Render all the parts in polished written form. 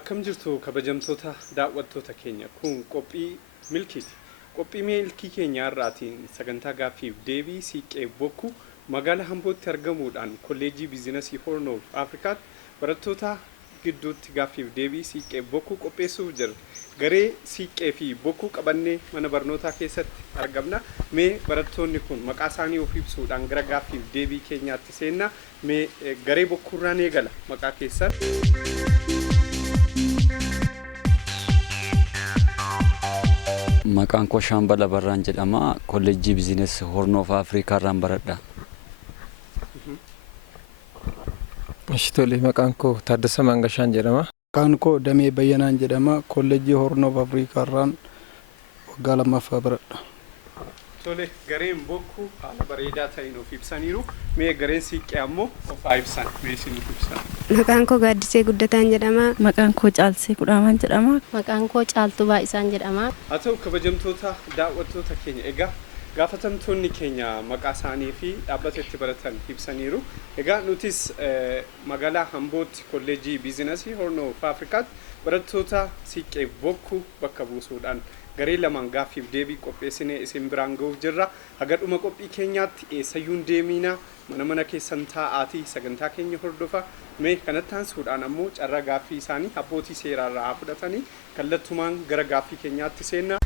Akkam jirtu kabajamtoota daawwattoota keenya kun qophii milkiiti. Qophii milkii keenya irraatiin sagantaa gaaffiif deebii Siiqqee Bokkuu magaalaa Ambootti argamuudhaan kolleejjii biizinasii Horn of Afrikaatti barattoota gidduutti gaaffiif deebii Siiqqee Bokkuu qopheessuuf jira. Garee Siiqqee fi Bokkuu qabannee mana barnootaa keessatti argamna. Mee barattoonni kun maqaa isaanii of ibsuudhaan gara gaaffiif deebii keenyaatti seenna. Mee garee Bokkuurraan eegala maqaa keessan. Maqaan koo Shaambala Barraan jedhama. Kolleejjii biizinasii Horn of Afrikaa irraan baradha. Ishitole maqaan koo Taaddasa Mangashaan jedhama. Maqaan koo Damee Bayyanaan jedhama. Kolleejjii Horn of Afrikaa irraan waggaa lammaffaa baradha. Tole gareen Bokkuu haala bareedaa ta'een of ibsaniiru. Mee gareen Siiqqee ammoo of ibsan. Mee isin ibsan. Maqaan koo Gaaddisee Guddataan jedhama. Maqaan koo Caalsee Kudhaamaan jedhama. Maqaan koo Caaltuu Baay'isaan jedhama. Haa ta'u kabajamtoota daawwattoota keenya egaa gaafatamtoonni keenya maqaa isaanii fi dhaabbata itti baratan ibsaniiru. Egaa nutis magaalaa Ambootti kolleejjii biizinasii Horn of Afrikaatti barattoota Siiqqee Bokkuu bakka buusuudhaan garee lamaan gaaffiif deebii qopheessinee isin biraan ga'uuf jirra. Haga dhuma qophii keenyaatti eessayyuun deemiinaa mana keessan taa'aatii sagantaa keenya hordofa. Mee kanatti aansuudhaan ammoo carraa gaaffii isaanii abbootii seeraarraa haa fudhatanii kallattumaan gara gaaffii keenyaatti seenna.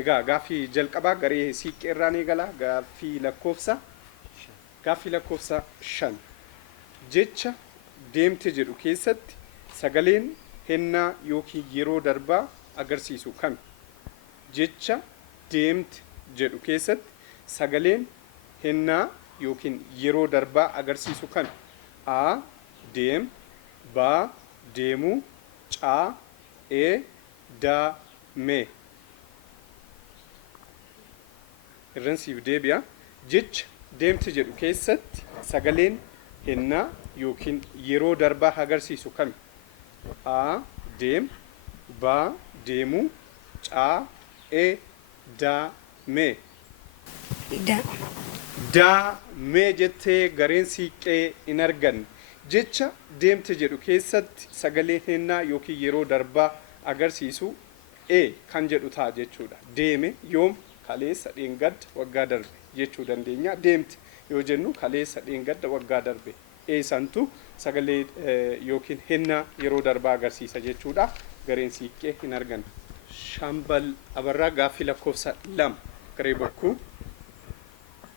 Egaa gaaffii jalqabaa garee Siiqqee irraan eegala. Gaaffii lakkoofsa 5 jecha deemte jedhu keessatti sagaleen hennaa yookiin yeroo darbaa agarsiisu kami? Jecha deemte jedhu keessatti sagaleen hennaa yookiin yeroo darbaa agarsiisu kami? A. Deem. B. Deemuu. C. E. D. Me. Irransiif deebi'a. Jecha deemte jedhu keessatti sagaleen hennaa yookiin yeroo darbaa agarsiisu kami? A. Deem. B. Deemuu. C. E. D. Me. Da. Me jettee gareen Siiqqee hin arganne. Jecha deemte jedhu keessatti sagaleen hennaa yookiin yeroo darbaa agarsiisu E kan jedhu ta'a jechuudha. Deeme yoom? Kaleessa dheengadda waggaa darbe jechuu dandeenya. Deemte yoo jennu kaleessa dheengadda waggaa darbe. Eessantu sagalee yookiin hennaa yeroo darbaa agarsiisa jechuudha. Gareen Siiqqee hin arganne. Shaambal Abarraa gaaffii lakkoofsa 2 garee Bokkuu.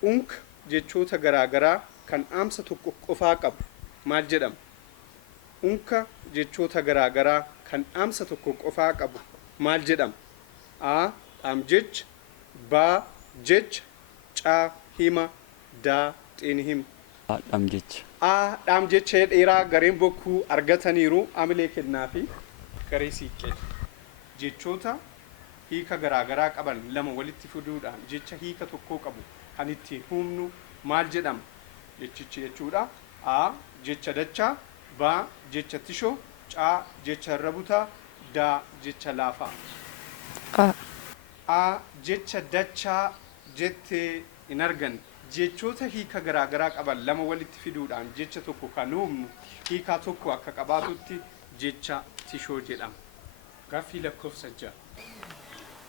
Unka jechoota garaagaraa kan dhaamsa tokko qofaa qabu maal jedhama? Unka jechoota garaagaraa kan dhaamsa tokko qofaa qabu maal jedhama? A. Dhaamjecha. B. Jecha. C. Hima. D. Xinihima. Dhaamjecha. A. Dhaamjecha dheeraa gareen Bokkuu argataniiru. Amilee kennaa fi garee Siiqqee. Jechoota hiika garaagaraa qaban lama walitti fiduudhaan jecha hiika tokkoo qabu kan itti humnu maal jedhama? Jechichi jechuudha. A. Jecha dachaa. B. Jecha tishoo. C. Jecha rabutaa. D. Jecha laafaa. A. Jecha dachaa jettee hin arganne. Jechoota hiika garaagaraa qaban lama walitti fiduudhaan jecha tokko kan humnu hiikaa tokko akka qabaatutti jecha tishoo jedhama. Gaaffii lakkoofsa 6.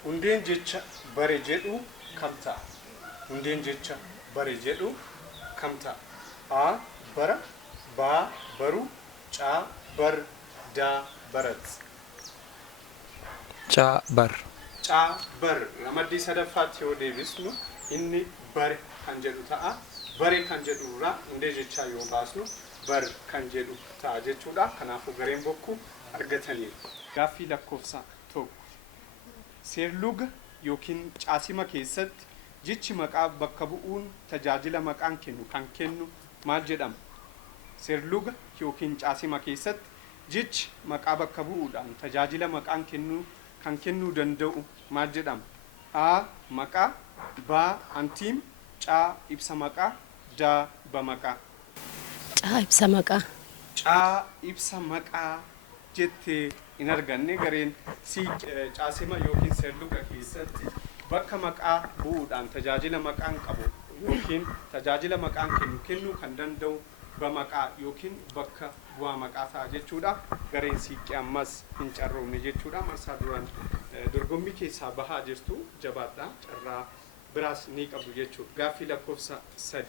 Hundeen jecha bare jedhu kam ta'a? Hundeen jecha bare jedhu kam ta'a? A. Bara. B. Baru. C. Bar. D. Barat. C. Bar. C. Bar. Ramaddii sadaffaatti yoo deebisnu inni bare kan jedhu ta'a. Bare kan jedhu irraa hundee jechaa yoo baasnu bar kan jedhu ta'a jechuudha. Kanaafuu gareen Bokkuu argataniiru. Gaaffii lakkoofsa 1. Seerluga yookiin caasima keessatti jechi maqaa bakka bu'uun tajaajila maqaan kennu kan kennu maal jedhama? Seerluga yookiin caasima keessatti jechi maqaa bakka bu'uudhaan tajaajila maqaan kennu kan kennuu danda'u maal jedhama? A maqaa, B antiim, C ibsa maqaa, D ba maqaa. Caa ibsa maqaa. C ibsa maqaa jettee hin arganne gareen caasima yookiin seerluga keessatti bakka maqaa bu'uudhaan tajaajila maqaan qabu yookiin tajaajila maqaan kennuu kan danda'u ba maqaa yookiin bakka bu'aa maqaa ta'a jechuudha. Gareen siiqqee ammas hin carroomne jechuudha. Marsaa duraan dorgommii keessaa bahaa jirtu jabaadhaa carraa biraas ni qabdu jechuudha. Gaaffii lakkoofsa 3.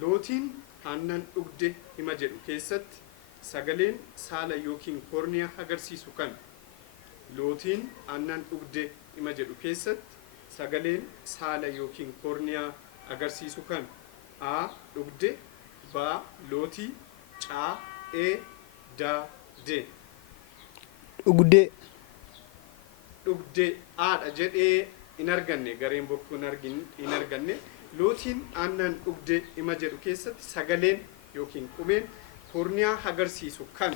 Lootiin aannan dhugde hima jedhu keessatti sagaleen saala yookiin koorniyaa agarsiisu kan? Lootiin aannan dhugde hima jedhu keessatti sagaleen saala yookiin koorniyaa agarsiisu kan? A dhugde, B lootii, C D D. Dhugdee. Dhugde aadha jedhee hin arganne gareen bokkuu hin arganne. Lootiin aannan dhugde hima jedhu keessatti sagaleen yookiin qubeen koorniyaa agarsiisu kan?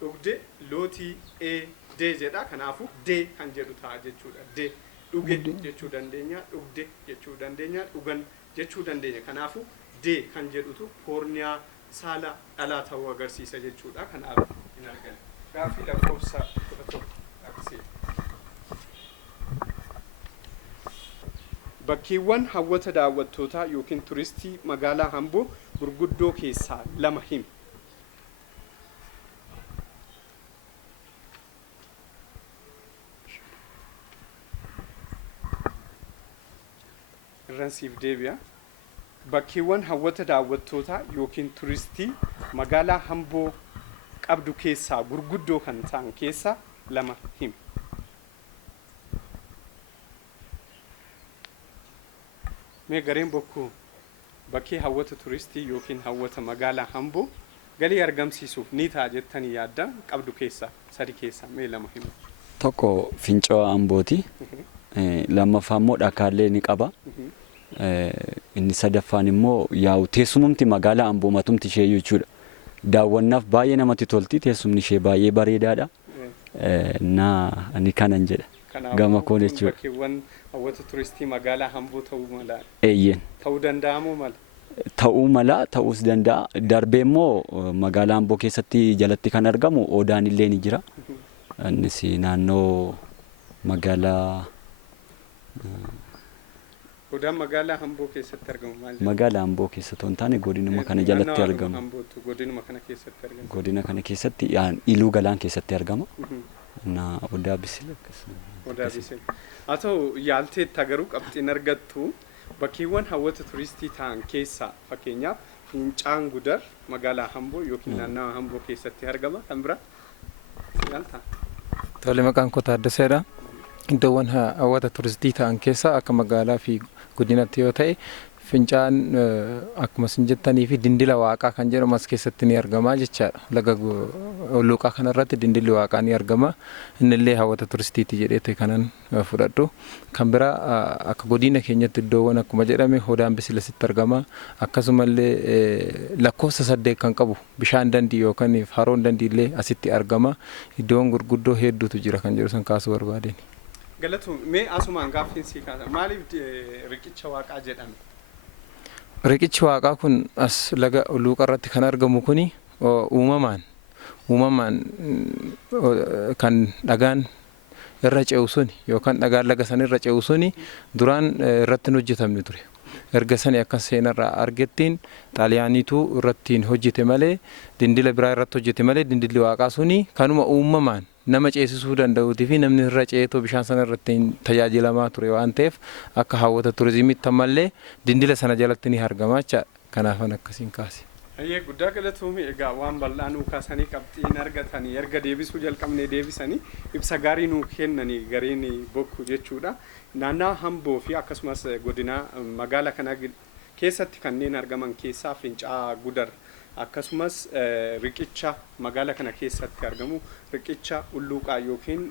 Dhugde lootii D jedha. Kanaafuu D kan jedhu ta'a jechuudha. D dhuge jechuu dandeenya, dhugde jechuu dandeenya, dhugan jechuu dandeenya. Kanaafuu D kan jedhutu koorniyaa saala dhalaa ta'uu agarsiisa jechuudha. Kanaaf hin arganne. Gaaffii lakkoofsa 11 agarsiisa. Bakkeewwan hawwata daawwattootaa yookiin turistii magaalaa Amboo gurguddoo keessaa 2 himi. Irransiif deebi'a. Bakkeewwan hawwata daawwattootaa yookiin turistii magaalaa Amboo qabdu keessaa gurguddoo kan ta'an keessaa 2 himi. Mee gareen bokkuu bakkee hawwata turistii yookiin hawwata magaalaa Amboo galii argamsiisuuf ni ta'a jettanii yaaddan qabdu keessaa 3 keessaa mee 2 himu. Tokko Fincaa'aa Ambooti. Lammaffaa immoo Dhakaallee ni qaba. Inni sadaffaan immoo yaa'u teessumumti magaalaa Amboo matumti ishee jechuudha. Daawwannaaf baay'ee namatti tolti, teessumni ishee baay'ee bareedaadha. Ani kanan jedha. Gama koon jechuudha. Bakkeewwan hawwata turistii magaalaa Amboo ta'uu mala. Eeyyeen. Ta'uu danda'amuu mala. Ta'uu mala, ta'uus danda'a. Darbee immoo magaalaa Amboo keessatti jalatti kan argamu Odaan illee ni jira. Innis naannoo magaalaa Odaan magaalaa Amboo keessatti argamu maal? Magaalaa Amboo keessatti hin taane godinuma kana jalatti argamu. Godinuma kana keessatti argamu. Godina kana keessatti Iluu Galaan keessatti argama. Odaa Bisil Odaa Bisil. Haa ta'u yaalteetta garuu qabxiin argattu bakkeewwan hawwata turistii ta'an keessaa fakkeenyaaf Fincaa'aan Gudar magaalaa Amboo yookiin naannawaa Amboo keessatti argama. Kan biraa yaalta. Tole maqaan koo Taaddaseedha. Iddoowwan hawwata turistii ta'an keessaa akka magaalaa fi godinatti yoo ta'e Fincaa'aan akkuma isin jettanii fi dindila waaqaa kan jedhamu as keessatti ni argama jechaadha. Laga Luuqaa kanarratti dindilli waaqaa ni argama. Innillee hawwata turistiiti jedhee kanan fudhadhu. Kan biraa akka godina keenyatti iddoowwan akkuma jedhame Odaan Bisil asitti argama. Akkasumallee lakkoofsa 8 kan qabu bishaan dandii yookaan haroon dandii illee asitti argama. Iddoowwan gurguddoo hedduutu jira kan jedhu san kaasuu barbaadeen. Galatu mee asumaan gaaffiin sii kaasa maaliif riqicha waaqaa jedhame? Riqichi waaqaa kun as laga Luuqa irratti kan argamu kuni uumamaan kan dhagaan irra ce'u suni yookaan dhagaan laga san irra ce'u suni duraan irratti hin hojjetamne ture. Erga sani akka seenarraa argettiin xaaliyaaniitu irratti hojjete malee dindila biraa irratti hojjete malee dindilli waaqaa suni kanuma uumamaan nama ceesisuu danda'uutii fi namni irra ceetoo bishaan sana irratti tajaajilamaa ture waan ta'eef akka hawwata turizimiitti ammallee dindila sana jalatti ni argama jechaadha. Kanaafan akkasiin kaase. Ayyee guddaa galatoomii egaa waan bal'aa nuu kaasanii qabxiin argatanii erga deebisuu jalqabnee deebisanii ibsa gaarii nuu kennanii gareen bokkuu jechuudha. Naannawaa Amboo fi akkasumas godina magaalaa kana keessatti kanneen argaman keessaa Fincaa'aa Gudar akkasumas riqicha magaalaa kana keessatti argamu riqicha ulluuqaa yookiin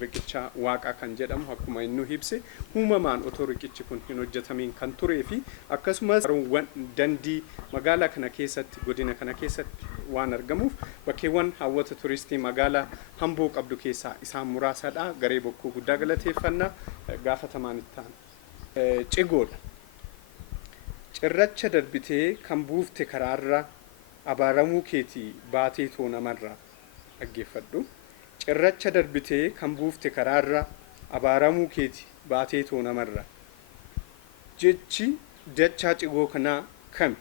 riqicha waaqaa kan jedhamu akkuma inni ibse uumamaan otoo riqichi kun hin hojjetamiin kan turee fi akkasumas haroowwan dandii magaalaa kana keessatti godina kana keessatti waan argamuuf bakkeewwan hawwata turistii magaalaa Amboo qabdu keessaa isaan muraasadha. Garee bokkuu guddaa galateeffannaa. Gaafatamaan itti aanu cigoodha. Cirracha darbitee kan buufte karaarra abaaramuu keetii baatee too namarraa. Dhaggeeffadhu. Cirracha darbitee kan buufte karaarra abaaramuu keetii baatee too namarraa. Jechi dachaa cigoo kanaa kami?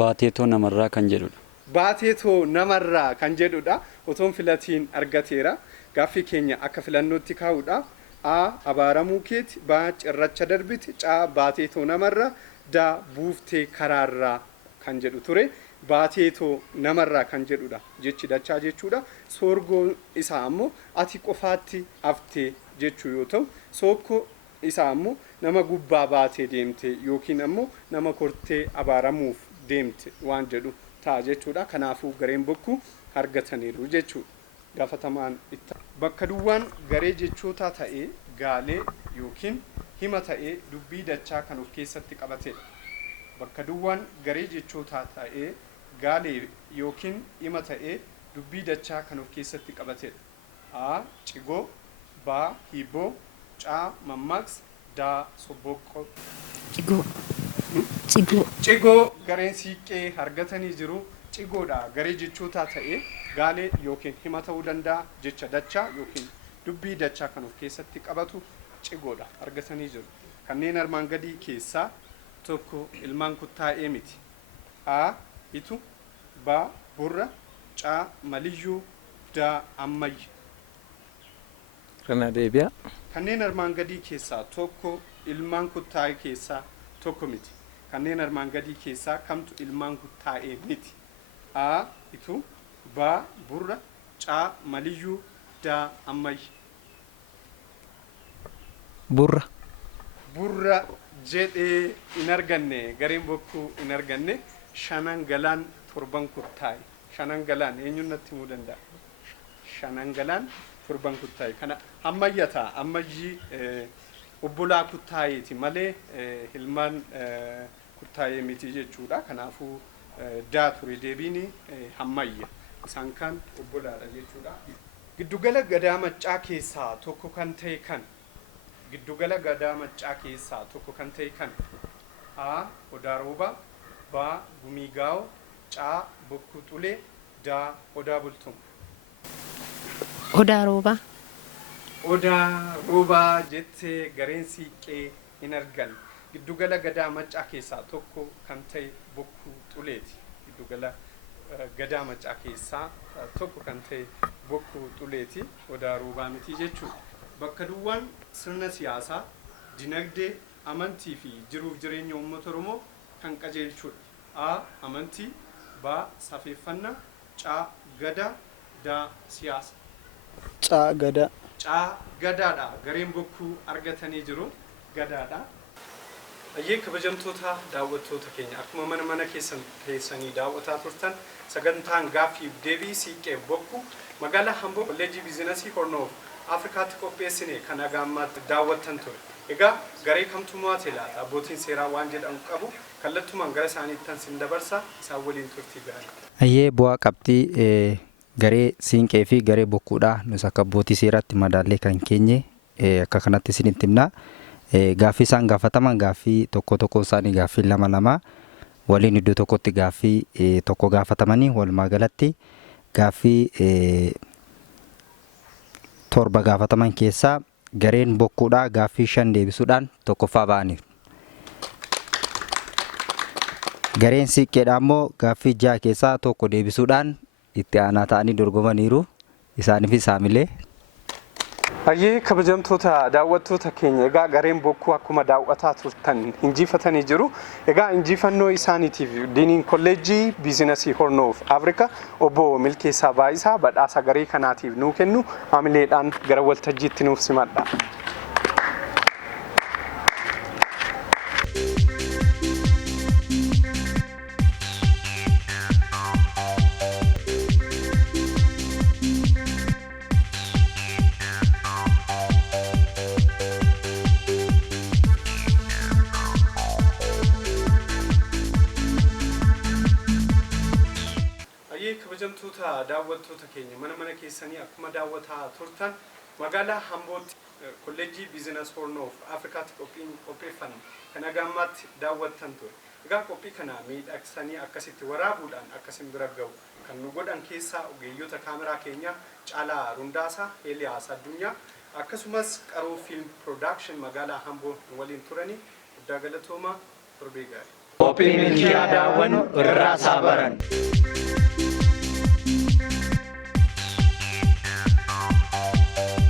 Baateetoo namarraa kan jedhudha. Baateetoo namarraa kan jedhudha. Otoon filatiin argateera. Gaaffii keenya akka filannootti kaa'uudha. A. Abaaramuu keeti. B. Cirracha darbite. C. Baateetoo namarraa. D. Buuftee karaarraa kan jedhu ture. Baateetoo namarraa kan jedhudha. Jechi dachaa jechuudha. Soorgoon isaa ammoo ati qofaatti haftee jechuu yoo ta'u, sookkoo isaa ammoo nama gubbaa baatee deemte yookiin ammoo nama kortee abaaramuuf deemte waan jedhu ta'a jechuudha. Kanaafuu gareen bokkuu argataniiru jechuudha. Gaafatamaan itti bakka duwwaan garee jechootaa ta'ee gaalee yookiin hima ta'ee dubbii dachaa kan of keessatti qabatedha. Bakka duwwaan garee jechootaa ta'ee gaalee yookiin hima ta'ee dubbii dachaa kan of keessatti qabatedha. A. Cigoo. B. Hibboo. C. Mammaaksa. D. Sobboqqoo. Cigoo gareen siiqqee argatanii jiru. Cigoodha garee jechootaa ta'ee gaalee yookiin hima ta'uu danda'a. Jecha dachaa yookiin dubbii dachaa kan of keessatti qabatu cigoodha argatanii jiru. Kanneen armaan gadii keessaa tokko ilmaan kuttaa'ee miti. A. Itu. B. Burra. C. Maliyyuu. D. Ammayya. Kana deebi'a. Kanneen armaan gadii keessaa tokko ilmaan kuttaa'ee keessaa tokko miti. Kanneen armaan gadii keessaa kamtu ilmaan kuttaa'ee miti. A. Itu. B. Burra. C. Maliyyuu. D. Ammayya. Burra. Burra jedhee hin arganne. Gareen bokkuu hin arganne. Shanan galaan torban kuttaa'e. Shanan galaan eenyuun natti himuu danda'a? Shanan galaan torban kuttaa'e. Kana ammayyataa. Ammayyi obbolaa kuttaa'eeti malee ilmaan kuttaa'ee miti jechuudha. Kanaafuu daa ture deebiin ammayya. Isaan kan obbolaadha jechuudha. Giddugala gadaa maccaa keessaa tokko kan ta'e kan? Giddugala gadaa maccaa keessaa tokko kan ta'e kan? A. Odaa roobaa. B. Gumii gaa'oo. C. Bokkuu xulee. D. Odaa bultum. Odaa roobaa. Odaa roobaa jettee gareen siiqqee hin argan. Giddugala gadaa maccaa keessaa tokko kan ta'e bokkuu xuleeti. Giddugala gadaa maccaa keessaa tokko kan ta'e bokkuu xuleeti. Odaa roobaa miti jechuudha. Bakka duwwaan sirna siyaasaa, dinagdee, amantii fi jiruuf jireenya uummata Oromoo kan qajeelchudha. A. Amantii. B. Safeeffannaa. C. Gadaa. D. Siyaasa. Caa gadaa. Caa gadaadha. Gareen bokkuu argatanii jiru. Gadaadha. Ayyee kabajamtoota daawwattoota keenya akkuma mana keessanii daawwataa turtan sagantaan gaaffiif deebii siiqqee bokkuu magaalaa Amboo kolleejjii biizinasii Hornoo Afrikaatti qopheessine kan agaammaatti daawwattan ture. Egaa garee kamtu mo'ate laata? Abbootiin seeraa waan jedhamu qabu kallattumaan gara isaaniittan sin dabarsa isaan waliin turtii gaarii. Ayyee bu'aa qabxii garee siinqee fi garee bokkuudha. Nus akka abbootii seeraatti madaallee kan keenye akka kanatti isinitti himna. Gaaffii isaan gaafataman gaaffii tokko isaanii gaaffii lama waliin iddoo tokkotti gaaffii tokko gaafatamanii walumaa galatti gaaffii 7 gaafataman keessaa gareen bokkuudha gaaffii 5 deebisuudhaan tokkoffaa ba'aniiru. Gareen siiqqeedha ammoo gaaffii 6 keessaa tokko deebisuudhaan itti aanaa ta'anii dorgomaniiru. Isaaniif isaamilee. Ayyee kabajamtoota daawwattoota keenya egaa gareen bokkuu akkuma daawwataa turtan injifatanii jiru. Egaa injifannoo isaaniitiif diiniin kolleejjii biizinasii Hornoof Afrikaa obbo Milkeessaa Baayisaa badhaasa garee kanaatiif nuu kennu maamileedhaan gara waltajjiitti nuuf simadha. kabajamtoota daawwattoota keenya mana keessanii akkuma daawwataa turtan magaalaa Ambootti kolleejjii biizinasi Horn of Afrikaatti qopheeffame kan agammaatti daawwattan ture. Egaa qophii kana miidhagsanii akkasitti waraabuudhaan akkasin bira ga'u kan nu godhan keessaa ogeeyyota kaameraa keenya Caalaa Rundaasaa, Eeliyaas Addunyaa akkasumas qaroo fiilm production magaalaa Amboo waliin turanii guddaa galatooma torbee gaarii. Qophii milkii daawwannu irraa saabaran.